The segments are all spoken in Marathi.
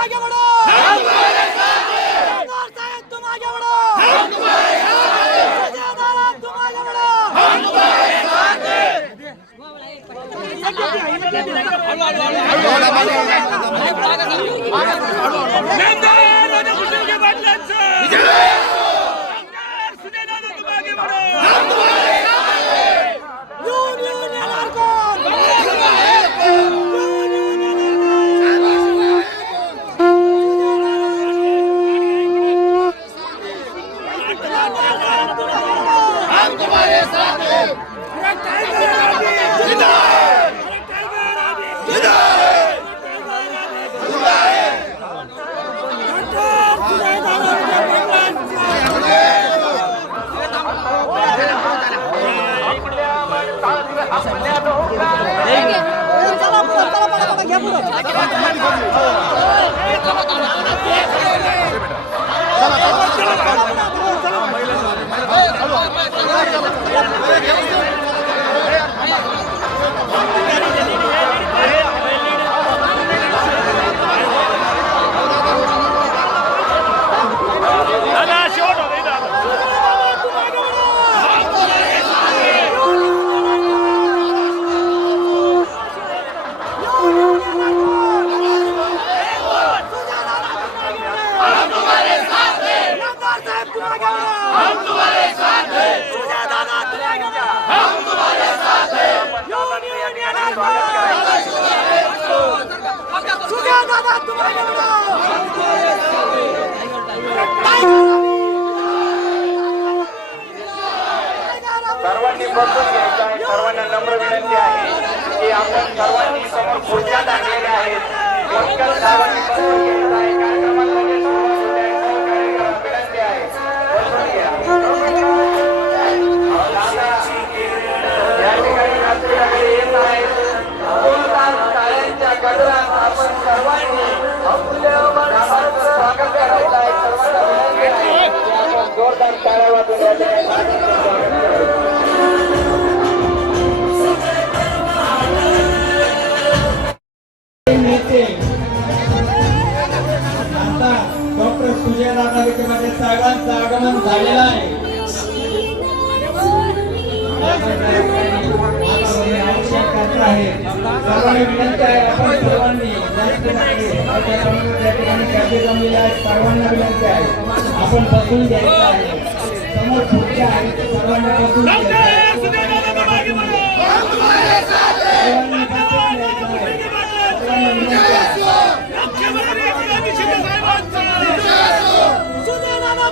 आगे बढ़ो, हम तुम्हारे साथ हैं। साहब तुम आगे बढ़ो, हम तुम्हारे साथ हैं। सुजादारा तुम आगे बढ़ो, हम तुम्हारे साथ हैं। सर्वांनी बसून घ्यायचं आहे. सर्वांना नम्र विनंती आहे की आपण सर्वांनी समोर खुर्च्या टाकलेल्या आहेत. पटकन सर्वांनी बसून घ्यायचं आहे. कार्यक्रमामध्ये सुरुवात होते आहे. विनंती आहे बसून घ्या. या ठिकाणी रात्रीकडे येत आहेत. टाळ्यांच्या गजरात आपण सर्वांनी आपल्या स्वागत करायचं आहे. सर्वांना विनंती आहे की आपण जोरदार टाळ्या वाजवून आता डॉक्टर सुजयदादा विखे साहेबांचं आगमन झालेलं आहे. सर्वांनी विनंती आहे आपण सर्वांनी सर्वांना विनंती आहे आपण बसून घ्यायचं आहे. समोर खुर्च्या आहेत सर्वांना बसून घ्यायचं आहे.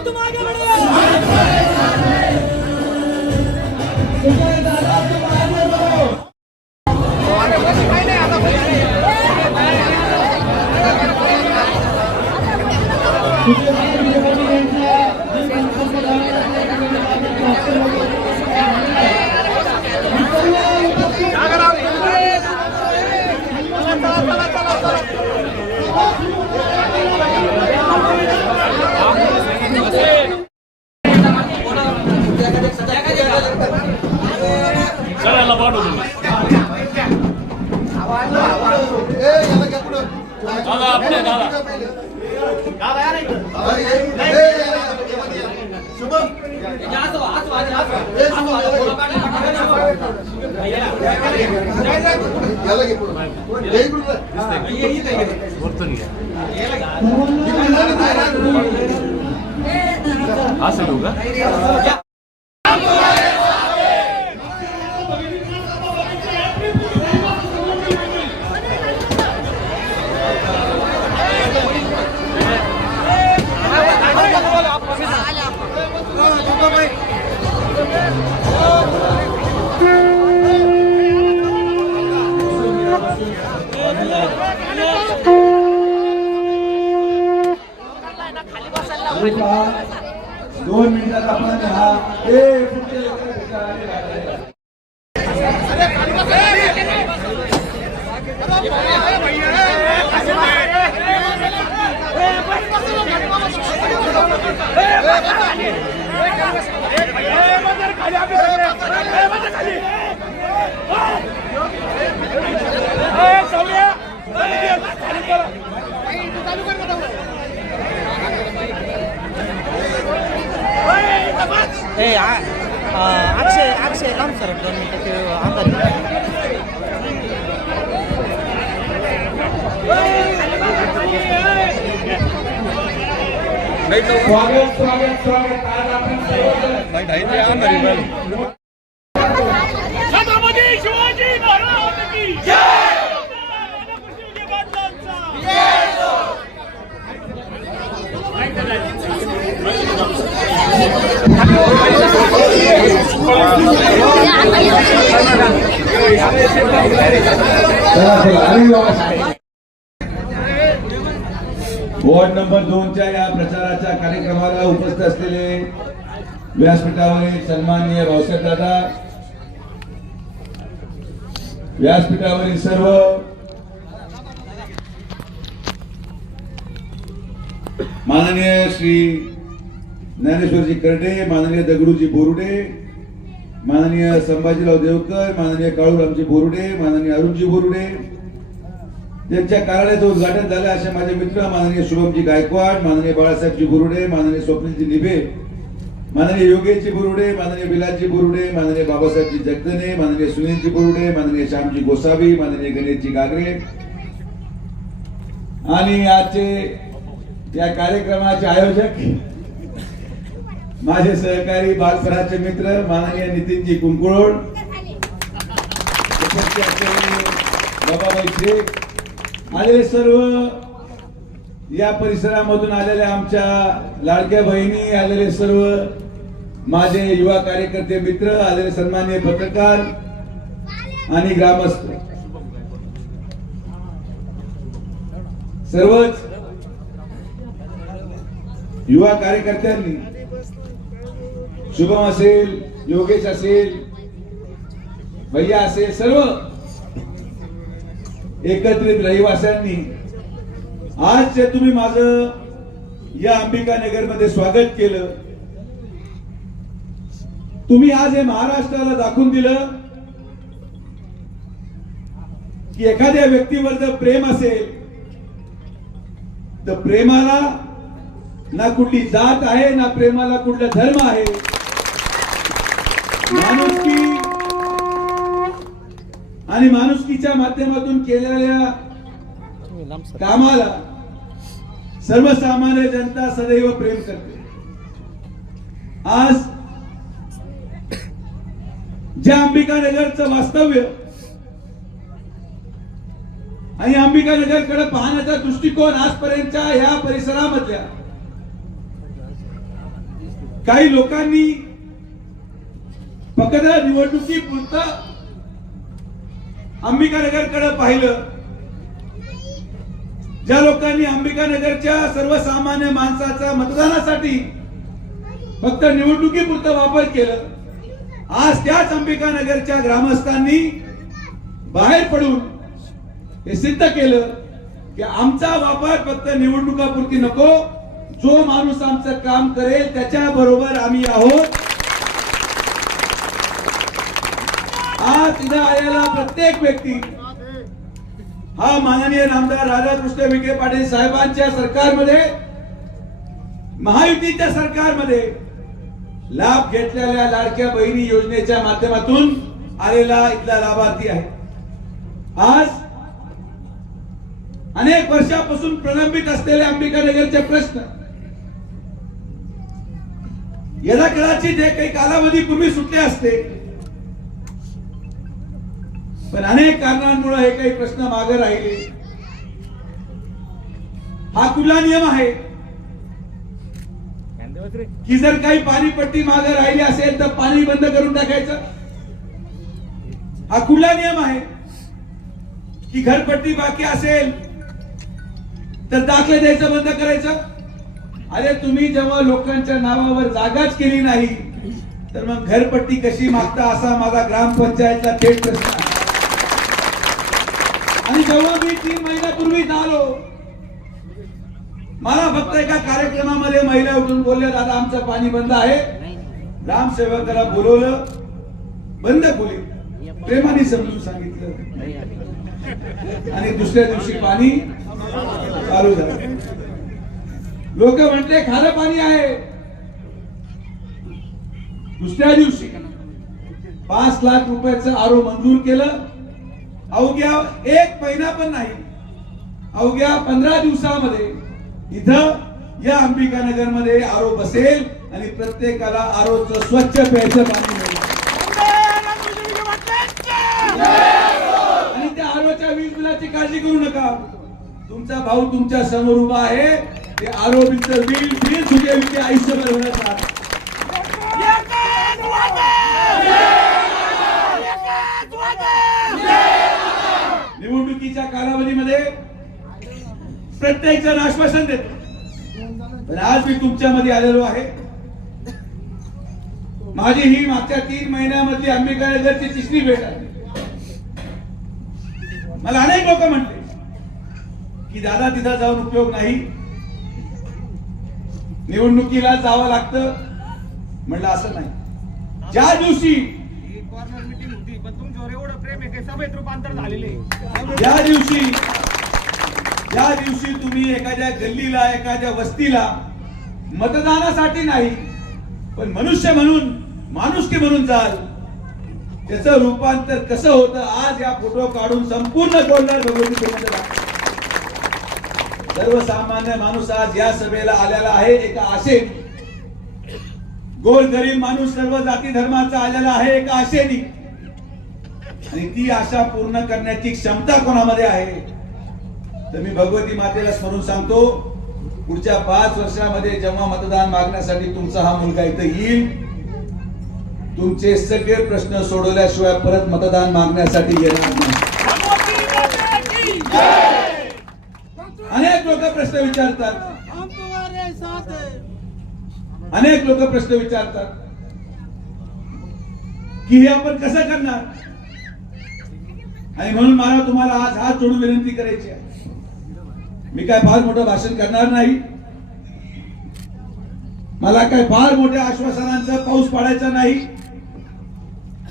तुम आगे बढ़ो, असं होगा दोन मिनिटात आपण हा खाली अक्षय काम सर 2 मिनिटं ते आमदार स्वागत आज आपण सर्वजण छत्रपती शिवाजी महाराज की जय शिवाजी महाराजांचा वॉर्ड नंबर 2च्या या प्रचाराच्या कार्यक्रमाला उपस्थित असलेले व्यासपीठावरील सन्माननीय भाऊसाहेब दादा, व्यासपीठावरील सर्व माननीय श्री ज्ञानेश्वरजी करडे, माननीय दगडूजी बोरुडे, माननीय संभाजीराव देवकर, माननीय काळूरामजी बोरुडे, माननीय अरुणजी बोरुडे, ज्यांच्या कार्यालयाचं उद्घाटन झालं असे माझे मित्र माननीय शुभमजी गायकवाड, माननीय बाळासाहेबजी बोरुडे, माननीय स्वप्नीलजी निभे, माननीय योगेशजी बोरुडे, माननीय विलासजी बोरुडे, माननीय बाबासाहेबजी जगदने, माननीय सुनीलजी बोरुडे, माननीय श्यामजी गोसावी, माननीय गणेशजी गागरे आणि आजचे या कार्यक्रमाचे आयोजक माझे सहकारी बालपराचे मित्र माननीय नितीनजी कुंकुळोड, बाबाबाई शेख, आलेले सर्व या परिसरामधून आलेल्या आमच्या लाडक्या बहिणी, आलेले सर्व माझे युवा कार्यकर्ते मित्र, आलेले सन्माननीय पत्रकार आणि ग्रामस्थ, सर्वच युवा कार्यकर्त्यांनी, शुभम असेल, योगेश असेल, भैया असेल, सर्व एकत्रित रहिवाशांनी आज जे तुम्ही माझं या अंबिका नगर मध्ये स्वागत केलं, तुम्ही आज हे महाराष्ट्राला दाखवून दिलं की एखाद्या व्यक्तीवर जर प्रेम असेल तर प्रेमाला ना कुठली जात आहे, ना प्रेमाला कुठला धर्म आहे. माणुसकी आणि माणुसकीच्या माध्यमातून केलेल्या कामाला सर्वसामान्य जनता सदैव प्रेम करते. आज ज्या अंबिका नगरचं वास्तव्य आणि अंबिका नगरकडे पाहण्याचा दृष्टिकोन आजपर्यंतच्या या परिसरामधल्या काही लोकांनी फक्त निवडणुकीपुरतं अंबिका नगरकडे पाहिलं, ज्या लोकांनी अंबिका नगरच्या सर्वसामान्य माणसाचा मतदानासाठी फक्त निवडणुकीपुरतं वापर केलं, आज त्याच अंबिका नगरच्या ग्रामस्थांनी बाहेर पडून हे सिद्ध केलं की आमचा वापर फक्त निवडणुकापुरती नको, जो माणूस आमचं काम करेल त्याच्या बरोबर आम्ही आहोत. आज इथं आलेला प्रत्येक व्यक्ती हा माननीय नामदार राधाकृष्ण विखे पाटील साहेबांच्या सरकारमध्ये, महायुतीच्या सरकारमध्ये लाभ घेतलेल्या लाडक्या बहिणी योजनेच्या माध्यमातून आलेला इथला लाभार्थी आहे. आज अनेक वर्षापासून प्रलंबित असलेले अंबिका नगरचे प्रश्न याला कदाचित हे काही कालावधीपूर्वी सुटले असते, पण अनेक कारणांमुळे हे काही प्रश्न मागे राहिले. हा कुठला नियम आहे की जर काही पाणीपट्टी मागे राहिली असेल तर पाणी बंद करून टाकायचं? हा कुठला नियम आहे की घरपट्टी बाकी असेल तर दाखले द्यायचं बंद करायचं? अरे तुम्ही जेव्हा लोकांच्या नावावर जागाच केली नाही तर मग घरपट्टी कशी मागता, असा माझा ग्रामपंचायतला थेट प्रश्न आहे. आणि जेव्हा मी 3 महिन्यापूर्वी आलो, मला फक्त एका कार्यक्रमामध्ये महिला उठून बोलल्या, दादा आमचं पाणी बंद आहे. ग्रामसेवकाला बोलवलं, बंद बोले, प्रेमाने समजून सांगितलं आणि दुसऱ्या दिवशी पाणी चालू झालं. लोक म्हटले खारं पाणी आहे. दुसऱ्या दिवशी 5 लाख रुपयाचं आरो मंजूर केलं. अवघ्या 1 महिना पण नाही, अवघ्या 15 दिवसामध्ये इथं या अंबिकानगर मध्ये आरो बसेल आणि प्रत्येकाला आरोचं स्वच्छ प्यायचं पाणी मिळेल. आणि त्या आरोच्या वीज बिलाची काळजी करू नका. तुमचा भाऊ तुमच्या समोर उभा आहे. ते आरो बिलचं बिल सुटे आयुष्यभर होण्याचं आहे. निवडणुकीच्या कालावधीमध्ये प्रत्येक जण आश्वासन देतो, पण आज मी तुमच्यामध्ये आलेलो आहे. माझी ही मागच्या 3 महिन्यामधली अंबिकानगरची तिसरी भेट आहे. मला अनेक लोक म्हणले की दादा तिथं जाऊन उपयोग नाही, निवडणुकीला जावं लागतं. म्हणलं असं नाही. ज्या दिवशी कॉर्नर मीटिंग होती पण तुमच्यावर एवढं प्रेम आहे की सभेत रूपांतर झालेले. ज्या दिवशी तुम्ही एखाद्या गल्लीला एखाद्या वस्तीला मतदानासाठी नाही पण मनुष्य म्हणून माणुसकी म्हणून जाल, त्याचं रूपांतर कसं होतं आज या फोटो काढून संपूर्ण गोलदार भगवती सर्वसामान्य माणूस आज या सभेला आलेला आहे. एका आशेने गोरगरीब माणूस सर्व जाती धर्माचा आलेला आहे एका आशेने, आणि ती आशा पूर्ण करण्याची क्षमता कोणामध्ये आहे तर मी भगवती मातेला स्मरून सांगतो, पुढच्या 5 वर्षामध्ये जेव्हा मतदान मागण्यासाठी तुमचा हा मुलगा इथं येईल, तुमचे सगळे प्रश्न सोडवल्याशिवाय परत मतदान मागण्यासाठी येणार नाही. अनेक लोक प्रश्न विचारतात, की हे आपण कसं करणार, आणि म्हणून मला तुम्हाला आज हात जोडून विनंती करायची आहे. मी काय फार मोठं भाषण करणार नाही, मला काय फार मोठ्या आश्वासनांचा पाऊस पाडायचा नाही.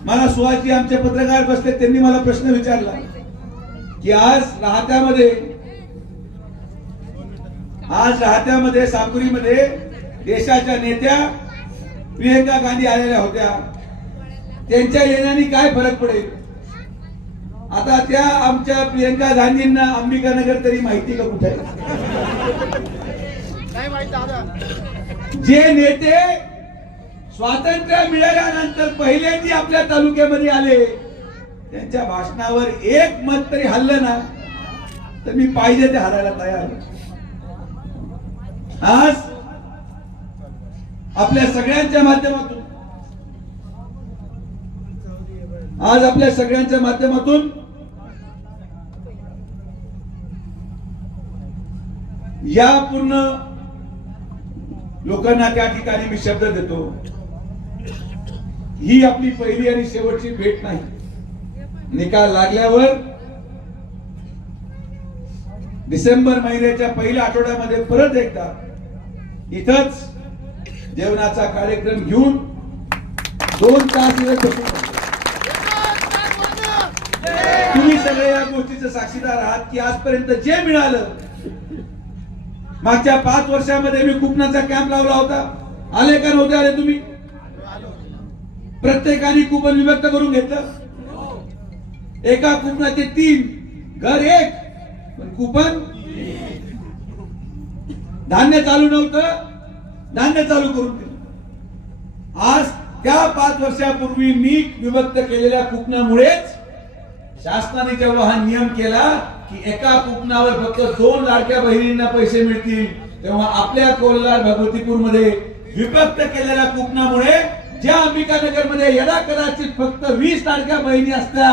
मला सुहाजी आमचे पत्रकार बसले, त्यांनी मला प्रश्न विचारला की आज राहत्यामध्ये साकुरीमध्ये देशाच्या नेत्या प्रियंका गांधी आलेल्या होत्या, त्यांच्या येण्याने काय फरक पडेल. आता त्या आमच्या प्रियंका गांधींना अंबिकानगर तरी माहिती का कुठे नाही माहिती दादा. जे नेते स्वातंत्र्य मिळाल्यानंतर पहिल्यांदा आपल्या तालुक्यामध्ये आले, त्यांच्या भाषणावर 1 मत तरी हल्लं ना तर मी पाहिजे ते हलायला तयार आहे. आज आपल्या सगळ्यांच्या माध्यमातून या पूर्ण लोकांना त्या ठिकाणी मी शब्द देतो, ही आपली पहिली आणि शेवटची भेट नाही. निकाल लागल्यावर डिसेंबर महिन्याच्या पहिल्या आठवड्यामध्ये परत एकदा इथंच जेवणाचा कार्यक्रम घेऊन 2 तास बसून तुम्ही सगळे या गोष्टीचे साक्षीदार आहात की आजपर्यंत जे मिळालं, मागच्या 5 वर्षामध्ये मी कुपनाचा कॅम्प लावला होता, आले का नव्हते आले तुम्ही? प्रत्येकाने कुपन विभक्त करून घेतलं. एका कुपनाचे 3 घर 1 पण कुपन. धान्य चालू नव्हतं, धान्य चालू करून दिलं. आज त्या 5 वर्षापूर्वी मी विभक्त केलेल्या कुपनामुळेच शासनाने जेव्हा हा नियम केला की एका कुपनावर फक्त 2 लाडक्या बहिणींना पैसे मिळतील, तेव्हा आपल्या कोल्हार भगवतीपूर मध्ये विभक्त केलेल्या कुपनामुळे ज्या अंबिकानगर मध्ये यदा कदाचित फक्त 20 लाडक्या बहिणी असत्या,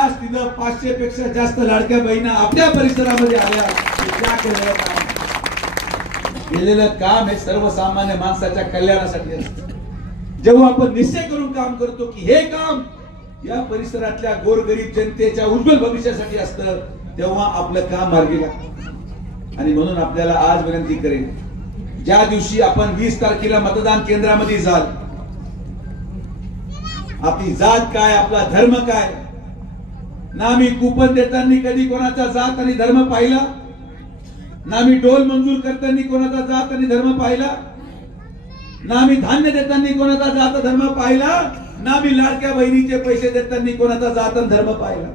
आज तिथं 500 पेक्षा जास्त लाडक्या बहिणी आपल्या परिसरामध्ये आल्या. केलेलं काम हे सर्वसामान्य माणसाच्या कल्याणासाठी असतं. जेव्हा आपण निश्चय करून काम करतो की हे काम या परिसरातल्या गोरगरीब जनतेच्या उज्ज्वल भविष्यासाठी असतं, तेव्हा आपलं काम मार्गी लागतं. आणि म्हणून आपल्याला आज विनंती करेन, ज्या दिवशी आपण 20 तारखेला मतदान केंद्रामध्ये जाल, आपली जात काय, आपला धर्म काय, ना मी कुपन देताना कधी कोणाचा जात आणि धर्म पाहिला, ना मी डोल मंजूर करताना कोणाचा जात आणि धर्म पाहिला. ना आम्ही धान्य देताना कोणाचा जात धर्म पाहिला, ना आम्ही लाडक्या बहिणीचे पैसे देताना कोणाचा जात धर्म पाहिला.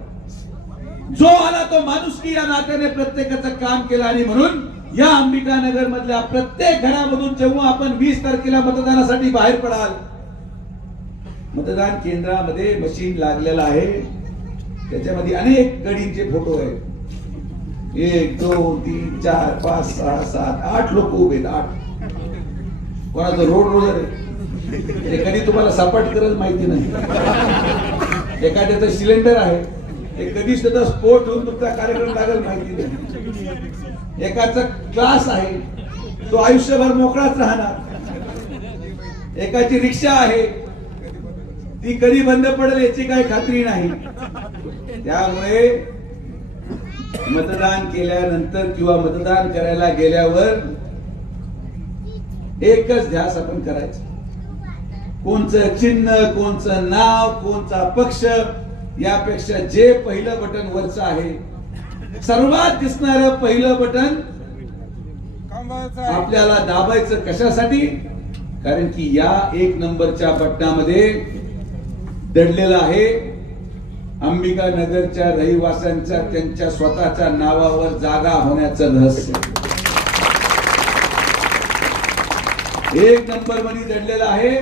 जो आला तो माणुसकी या नात्याने प्रत्येकाचं काम केलं. आणि म्हणून या अंबिका नगर मधल्या प्रत्येक घरामधून जेव्हा आपण 20 तारखेला मतदानासाठी बाहेर पडाल, मतदान केंद्रामध्ये मशीन लागलेलं आहे, त्याच्यामध्ये अनेक गडींचे फोटो आहेत. 1 2 3 4 5 6 7 8 लोक उभे आहेत. 8 कोणाचं रोड आहे, कधी तुम्हाला सपाट करत माहिती नाही. एखाद्याचं सिलेंडर आहे, ते कधीच त्याचा स्फोट होऊन तुमचा कार्यक्रम लागेल माहिती नाही. एकाचा क्लास आहे, तो आयुष्यभर मोकळाच राहणार. एकाची रिक्षा आहे, ती कधी बंद पडेल याची काही खात्री नाही. त्यामुळे मतदान केल्यानंतर किंवा मतदान करायला गेल्यावर एकच ध्यास आपण करायचं, कोणचं चिन्ह, कोणचं नाव, कोणचा पक्ष, यापेक्षा जे पहिलं बटन वरचं आहे, सर्वात दिसणारं पहिलं बटन आपल्याला दाबायचं. कशासाठी? कारण की या 1 नंबरच्या बटनामध्ये दडलेलं आहे अंबिका नगरच्या रहिवाशांच्या त्यांच्या स्वतःच्या नावावर जागा होण्याचं रहस्य. 1 नंबर मध्ये दडलेलं आहे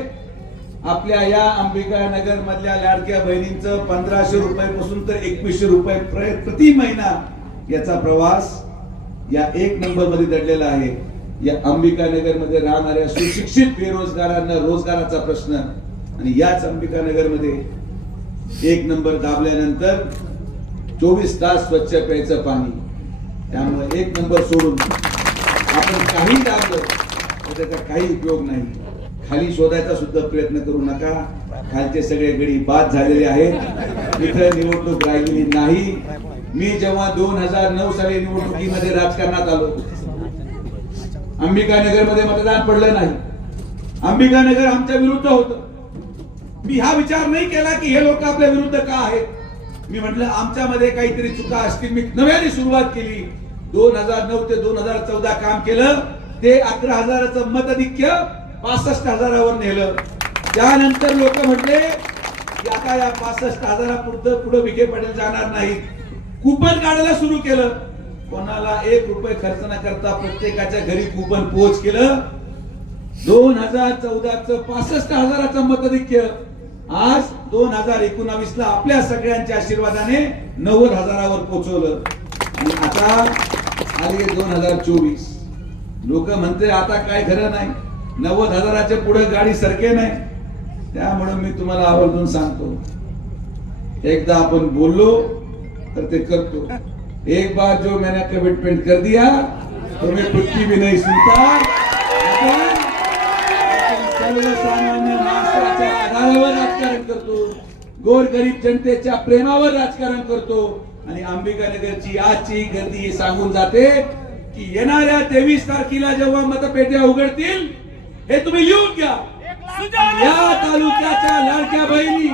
आपल्या या अंबिका नगर मधल्या लाडक्या बहिणींचं 1500 रुपयापासून तर 2100 रुपये प्रति महिना याचा प्रवास या 1 नंबर मध्ये दडलेला आहे. या अंबिका नगर मध्ये राहणाऱ्या सुशिक्षित बेरोजगारांना रोजगाराचा प्रश्न, आणि याच अंबिका नगर मध्ये 1 नंबर दाबल्यानंतर 24 तास स्वच्छ प्यायचं पाणी. त्यामुळे 1 नंबर सोडून आपण काही दाबलं तर त्याचा काही उपयोग नाही. खाली शोधायचा सुद्धा प्रयत्न करू नका. खालचे सगळे गडी बाद झालेले आहेत. इथे निवडणूक राहिलेली नाही. मी जेव्हा 2009 साली निवडणुकीमध्ये राजकारणात आलो, अंबिका नगर मध्ये मतदान पडलं नाही. अंबिका नगर आमच्या विरुद्ध होतं. मी हा विचार नाही केला की हे लोक आपल्या विरुद्ध का आहेत. मी म्हटलं आमच्यामध्ये काहीतरी चुका असतील. मी नव्याने सुरुवात केली. 2009 ते 2014 काम केलं. ते 11,000चं मताधिक्य 65,000वर नेलं. त्यानंतर लोक म्हटले की आता या 65,000 पुढे विखे पडेल जाणार नाही. कुपन काढायला सुरू केलं. कोणाला 1 रुपये खर्च न करता प्रत्येकाच्या घरी कुपन पोच केलं. 2014चं 65,000चं मताधिक्य आज 2019ला आपल्या सगळ्यांच्या आशीर्वादाने 90,000वर पोहोचवलं. आणि आता आले 2024. लोक म्हणते आता काय खरं नाही, 90,000च्या पुढे गाडी सरके नाही. त्यामुळे मी तुम्हाला आवर्जून सांगतो, एकदा आपण बोललो तर ते करतो. एक बार जो मैंने कमिटमेंट कर दिया तो मैं कुछ भी नहीं सुनता. सर्वसामान्य माणसाच्या आधारावर राजकारण करतो, गोरगरीब जनतेच्या प्रेमावर राजकारण करतो. आणि अंबिका नगरची आजची गर्दी हे सांगून जाते की येणाऱ्या 23 तारखेला जेव्हा मतपेट्या उघडतील, हे तुम्ही लिहून घ्या. या तालुक्याच्या लाडक्या बहिणी,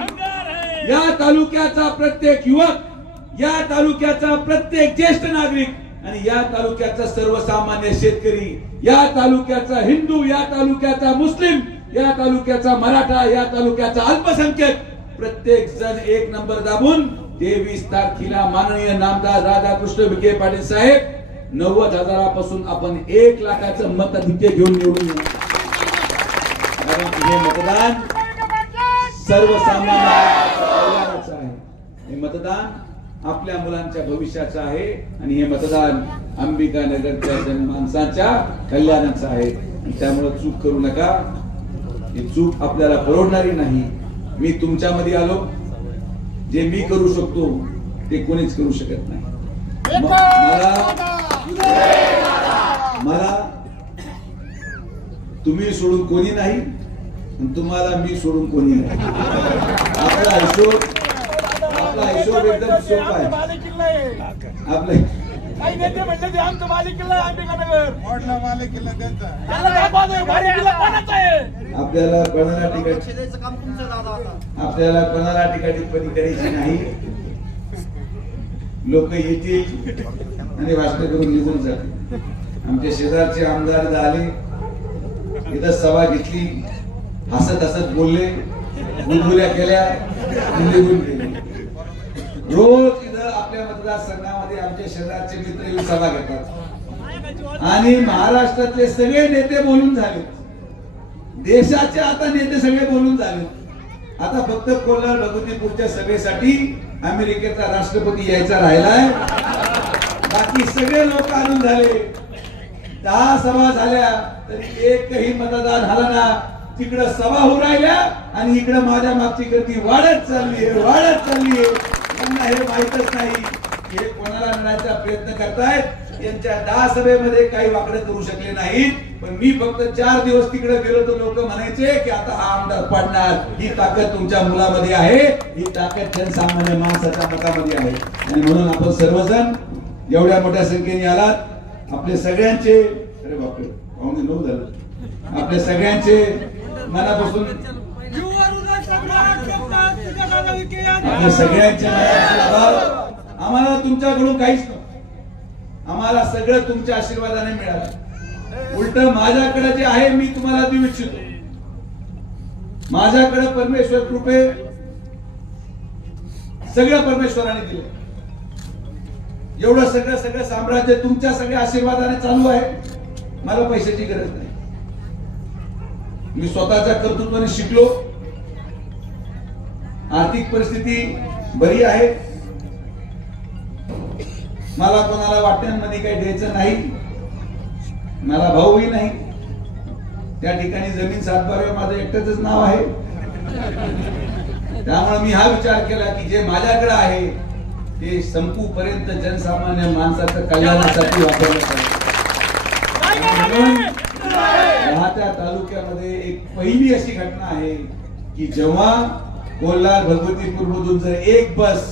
या तालुक्याचा प्रत्येक युवक, या तालुक्याचा प्रत्येक ज्येष्ठ नागरिक आणि या तालुक्याचा सर्वसामान्य शेतकरी, या तालुक्याचा हिंदू, या तालुक्याचा मुस्लिम, या तालुक्याचा मराठा, या तालुक्याचा अल्पसंख्याक, प्रत्येक जण 1 नंबर दाबून 23 तारखेला माननीय नामदार राधाकृष्ण विखे पाटील साहेब 90,000पासून आपण 1 लाखाचं मताधिक्य घेऊन निवडून येऊ. कारण हे मतदान सर्वसामान्यांचं आहे. हे मतदान आपल्या मुलांच्या भविष्याचं आहे. आणि हे मतदान अंबिका नगरच्या जनमानसाच्या कल्याणाचं आहे. त्यामुळे चूक करू नका. ही चूक आपल्याला परवडणारी नाही. मी तुमच्यामध्ये आलो, जे मी करू शकतो ते कोणीच करू शकत नाही. मला तुम्ही सोडून कोणी नाही, तुम्हाला मी सोडून कोणी नाही. आपला हिशोब एकदम सोपा आहे. आपले काही नेते म्हणले ते आमचं मालिक किल्ला आहे अंबिका नगर. मालिक किल्ला त्यांचा. आपल्याला कोणाला टीका टिप्पणी करायची नाही. लोक येतील आणि भाषण करून निघून जातील. आमचे शेजारचे आमदार आले, इथं सभा घेतली, हसत हसत बोलले, गुलगुल्या केल्या, निघून गेले. रोज इथं आपल्या मतदारसंघामध्ये आमच्या शहराचे मित्र येऊन सभा घेतात आणि महाराष्ट्रातले सगळे नेते बोलून झाले, देशाचे आता नेते सगळे बोलून झाले. आता फक्त कोल्हार भगवतीपूरच्या सभेसाठी अमेरिकेचा राष्ट्रपती यायचा राहिलाय. बाकी सगळे लोक आणून झाले. 10 सभा झाल्या तरी एकही मतदान झाला ना. तिकडं सभा होऊ राहिल्या आणि इकडं माझ्या मागची गर्दी वाढत चालली आहे, वाढत चालली आहे. त्यांना हे माहीतच नाही हे कोणाला आणण्याचा प्रयत्न करतायत. यांच्या 10 सभेमध्ये काही वाकडं करू शकले नाहीत. पण मी फक्त 4 दिवस तिकडे गेलो तर लोक म्हणायचे की आता हा आमदार पडणार. ही ताकद तुमच्या मुलामध्ये आहे, ही ताकद जनसामान्य माणसाच्या मतामध्ये आहे. आणि म्हणून आपण सर्वजण एवढ्या मोठ्या संख्येने आलात. आपले सगळ्यांचे, अरे बापरे 9 झालं, आपले सगळ्यांचे मनापासून आपले सगळ्यांचे मनापासून आभार. आम्हाला तुमच्याकडून काहीच नव्हतं, आम्हाला सगळं तुमच्या आशीर्वादाने मिळालं. उलट माझ्याकडे जे आहे मी तुम्हाला देऊ इच्छितो. माझ्याकडे परमेश्वर कृपे सगळं परमेश्वराने दिलं. एवढं सगळं साम्राज्य तुमच्या सगळ्या आशीर्वादाने चालू आहे. मला पैशाची गरज नाही. मी स्वतःच्या कर्तृत्वाने शिकलो. आर्थिक परिस्थिती बरी आहे. मला कोणाला वाटण्यांमध्ये काही द्यायचं नाही. मला भाऊही नाही. त्या ठिकाणी जमीन 7 बारे माझं एकट्याच नाव आहे. त्यामुळे मी हा विचार केला की जे माझ्याकडे आहे ते संपूपर्यंत जनसामान्य माणसाच्या कल्याणासाठी वापरलं पाहिजे. राहत्या तालुक्यामध्ये एक पहिली अशी घटना आहे की जेव्हा कोल्हार भगवतीपूर मधून जर एक बस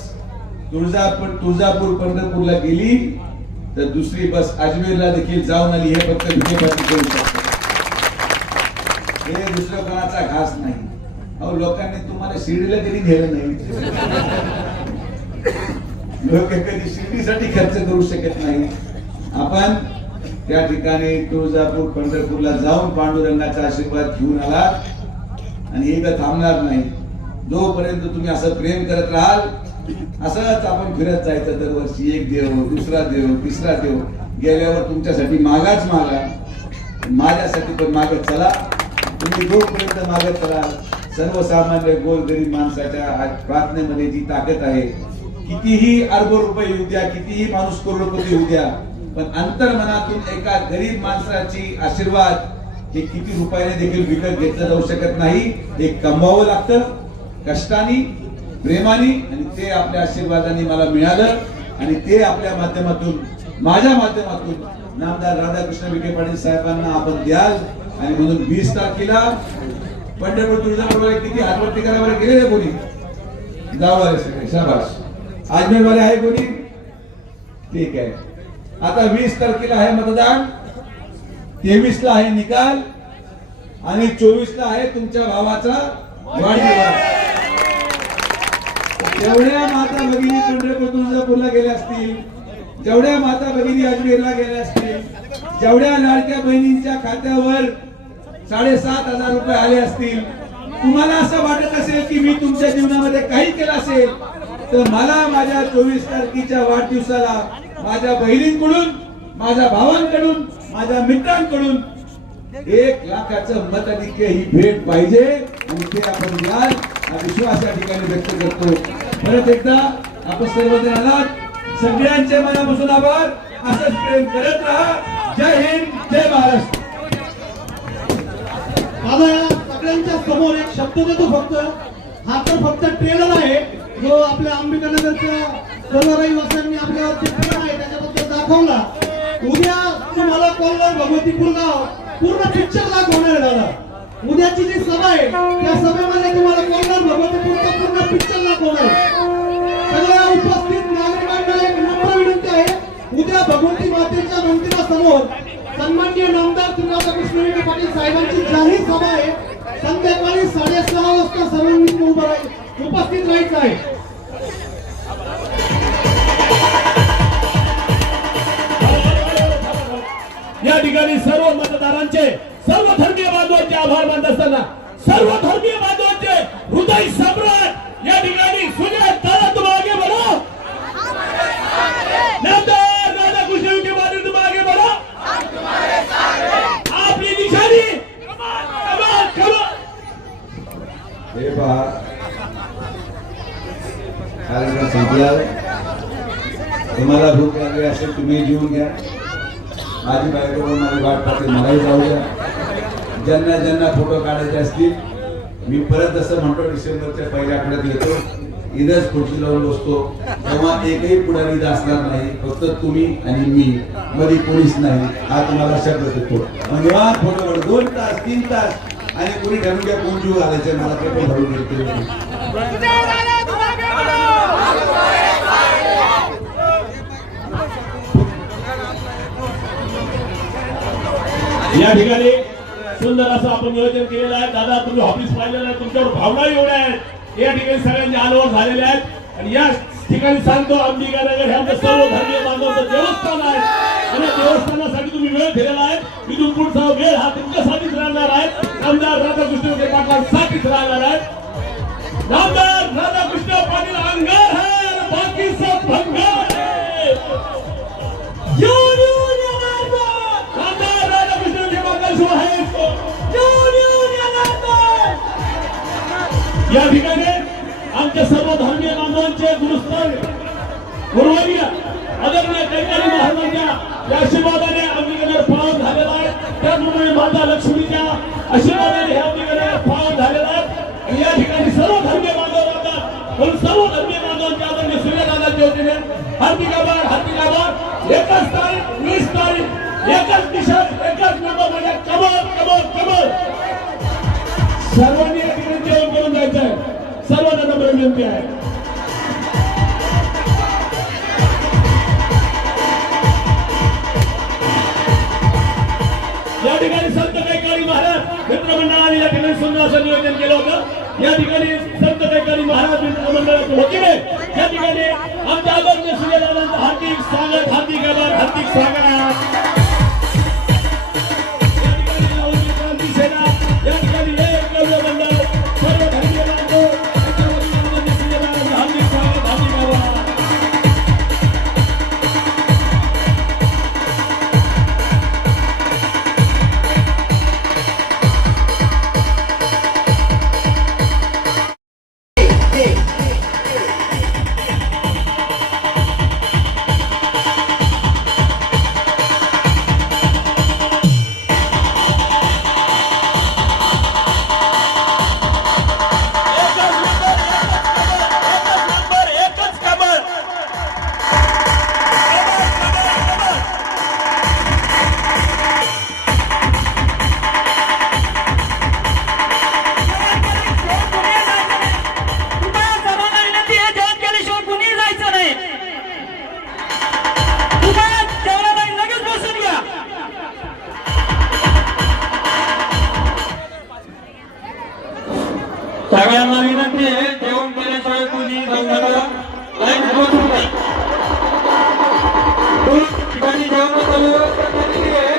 तुळजापूर पंढरपूरला गेली तर दुसरी बस अजमेरला देखील जाऊन आली. हे फक्त विजयपाटी करू शकतो. हे दुसरं कोणाचा घास नाही. अहो लोकांनी तुम्हाला शिर्डीला कधी नेलं नाही. लोक कधी शिर्डीसाठी खर्च करू शकत नाही. आपण त्या ठिकाणी तुळजापूर पंढरपूरला जाऊन पांडुरंगाचा आशीर्वाद घेऊन आलात आणि हे थांबणार नाही. जोपर्यंत तुम्ही असं प्रेम करत राहाल असंच आपण फिरत जायचं. दरवर्षी एक देव, दुसरा देव, तिसरा देव. गेल्यावर तुमच्यासाठी मागाच मागा, माझ्यासाठी पण मागत चला. तुम्ही जोपर्यंत मागत चला, सर्वसामान्य गोरगरीब माणसाच्या प्रार्थनेमध्ये जी ताकद आहे, कितीही अरब रुपये येऊ द्या, कितीही माणूस करोडपती येऊ द्या, पण अंतर्मनातून एका गरीब माणसाची आशीर्वाद हे किती रुपयाने देखील विकत घेतलं जाऊ शकत नाही. हे कमवावं लागतं कष्टाने, प्रेमाने. आणि ते आपल्या आशीर्वादाने मला मिळालं आणि ते आपल्या माध्यमातून, माझ्या माध्यमातून नामदार राधाकृष्ण विखे पाटील साहेबांना आपण द्याल. आणि म्हणून 20 तारखेला पंढरपूर तुळजापूरला किती हातवरती करावर गेले कोणी जाऊ सगळे शाबास. अजमेरवाले आहे कोणी? ठीक आहे. आता 20 तारखेला आहे मतदान, 23 ला आहे निकाल आणि 24 ला आहे तुमच्या भावाचा वाढदिवस. जेवढ्या माता भगिनी पंढरपूर तुळजापूरला गेल्या असतील, जेवढ्या माता भगिनी अजमेरला गेल्या असतील, जेवढ्या लाडक्या बहिणींच्या खात्यावर 7,500 रुपये आले असतील, तुम्हाला असं वाटत असेल की मी तुमच्या जीवनामध्ये काही केलं असेल तर मला माझ्या 24 तारखेच्या वाढदिवसाला माझ्या बहिणींकडून, माझ्या भावांकडून, माझ्या मित्रांकडून 1 लाखाचं मताधिक्य ही भेट पाहिजे आणि ते आपण द्याल हा विश्वास या ठिकाणी व्यक्त करतो. परत एकदा आपण सर्वजण आलात, सगळ्यांचे मनापासून आभार. असंच प्रेम करत राहा. जय हिंद, जय महाराष्ट्र. दादा या सगळ्यांच्या समोर एक शब्द देतो फक्त. हा तर फक्त ट्रेलर आहे जो आपल्या अंबिकानगरच्या सर्व रहिवाशांनी आपल्यावरती ट्रेलर आहे त्याच्याबद्दल दाखवला. उद्या तुम्हाला कोल्हार भगवतीपूर गाव पूर्ण पिक्चर दाखवणार आहे दादा. उद्याची जी सभा आहे त्या सभेमध्ये तुम्हाला कोल्हार भगवतीपूरचा पूर्ण पिक्चर दाखवणार आहे. सगळ्या उपस्थित नागरिकांना एक नम्र विनंती आहे, उद्या भगवती मातेच्या मंदिरासमोर सन्माननीय नामदार श्री राधाकृष्ण विखे पाटील साहेबांची जाहीर सभा आहे. संध्याकाळी 6:30 वाजता सर्वांनी उपस्थित राहायचं आहे. या ठिकाणी सर्व मतदारांचे सर्व धर्मीय बांधवांचे आभार मानत असताना सर्व धर्मीय बांधवांचे हृदय सम्राट या ठिकाणी सुजय दादा तुम आगे बढ़ो, नामदार राधाकृष्ण के बाद तुम आगे बढ़ो, आपली निशानी हे पहा कार्यक्रम संपला. तुम्हाला भूक लागली असेल तुम्ही जेवून घ्या. माझी बायको माझी वाट पाहते, मलाही जाऊ द्या. ज्यांना ज्यांना फोटो काढायचे असतील मी परत जसं म्हणतो डिसेंबरच्या पहिल्या आठवड्यात येतो, इथंच खुर्ची लावून बसतो. तेव्हा एकही पुढारी इथं असणार नाही, फक्त तुम्ही आणि मी, मध्ये कोणीच नाही. हा तुम्हाला शब्द देतो. निवांत फोटो काढू 2 तास 3 तास आणि कोणी ठरवून घ्या कोण जीव घालायचे. मला ते पण घडून घेतो. या ठिकाणी सुंदर असं आपण नियोजन केलेलं आहे. दादा तुम्ही ऑफिस पाहिलेलं आहे, तुमच्यावर भावना एवढ्या आहेत. या ठिकाणी सगळ्यांचे अनुभव झालेले आहेत आणि या ठिकाणी सांगतो अंबिका नगर हे आमचं सर्व धर्मीय बांधवांचं देवस्थान आहे आणि देवस्थानासाठी तुम्ही वेळ दिलेला आहे. इथून पुढचा वेळ हा तुमच्यासाठीच राहणार आहे. नामदार राधाकृष्ण पाटलांसाठीच राहणार आहे. नामदार राधाकृष्ण पाटील अंगार है, बाकी सब भंगार है. नामदार राधाकृष्ण के मंगल है. या ठिकाणी आमच्या सर्व धर्मीय बांधवांचे गुरुस्थान गुरुवर्य आदरणीय कैकाडी महाराजांच्या या आशीर्वादाने अंबिकानगर पावन झालेला आहे. त्याचप्रमाणे माता लक्ष्मीच्या आशीर्वादाने हे अंबिकानगर पावन झालेलं आहे. आणि या ठिकाणी सर्व धर्मीय बांधव राहतात म्हणून सर्व धर्मीय बांधवांच्या आदरणीय सूर्यदादांच्या वतीने हार्दिक आभार. एकच तारीख 20 तारीख एकच दिशा एकच नंबर म्हणजे कमल कमल कमल. सर्वांनी या ठिकाणी जेवण करून जायचं आहे. सर्वांना नम्र विनंती आहे. या ठिकाणी संत कैकाडी महाराज मित्रमंडळाने या ठिकाणी सुंदर असं नियोजन केलं होतं. या ठिकाणी संत कैकाडी महाराज मित्रमंडळाच्या वतीने या ठिकाणी आमच्या आदरणीय सूर्यदादांचं हार्दिक स्वागत, हार्दिक आभार, हार्दिक स्वागत. या ठिकाणी एक मंडळ सर्व धर्मीय बांधव सूर्यदादांचं हार्दिक स्वागत, हार्दिक आभार. सगळ्यांना विनंती आहे, जेवण केल्याशिवाय कोणी जाऊ नका. लाईन बसू नये. ठिकाणी जेवणाचा व्यवस्था केलेली आहे.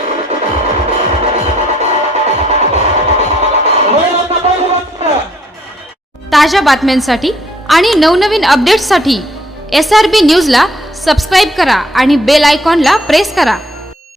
ताज्या बातम्यांसाठी आणि नवनवीन अपडेट्ससाठी SRB न्यूजला सबस्क्राईब करा आणि बेल आयकॉनला प्रेस करा.